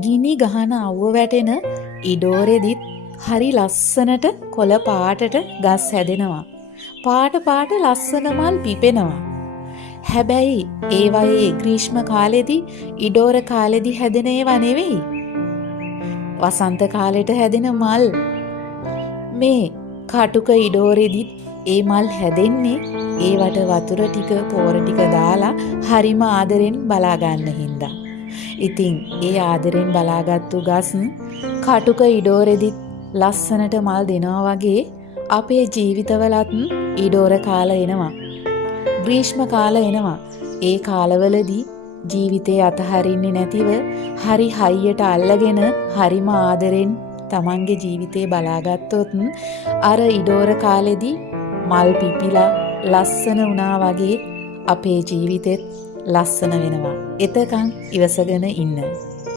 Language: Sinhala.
ගිනි ගහන අවුව වැටෙන ඉඩෝරෙදිත් හරි ලස්සනට කොළ පාටට ගස් හැදෙනවා. පාට පාට ලස්සන මල් පිපෙනවා. හැබැයි ඒවයේ ග්‍රීෂ්ම කාලෙදි ඉඩෝර කාලෙදි හැදෙන ඒවා නෙවෙයි. වසන්ත කාලෙට හැදෙන මල්. මේ කටුක ඉඩෝරෙදිත් ඒ මල් හැදෙන්නේ ඒවට වතුර ටික පෝර ටික දාලා හරිම ආදරෙන් බලා ගන්න හින්දා. ඉතින් ඒ ආදරෙන් බලාගත්තු ගස් කටුක ඉඩෝරෙදිත් ලස්සනට මල් දෙනවා වගේ අපේ ජීවිතවලත් ඉඩෝර කාල එනවා. ග්‍රීෂ්ම කාල එනවා. ඒ කාලවලදී ජීවිතේ අතහරින්නේ නැතිව හරි හයියට අල්ලගෙන හරිම ආදරෙන් තමන්ගේ ජීවිතේ බලාගත්තොත් අර ඉඩෝර කාලෙදී මල් පිපිලා ලස්සන වුණා වගේ අපේ ජීවිතෙත් ලස්සන වෙනවා. එතකන් ඉවසගෙන ඉන්න.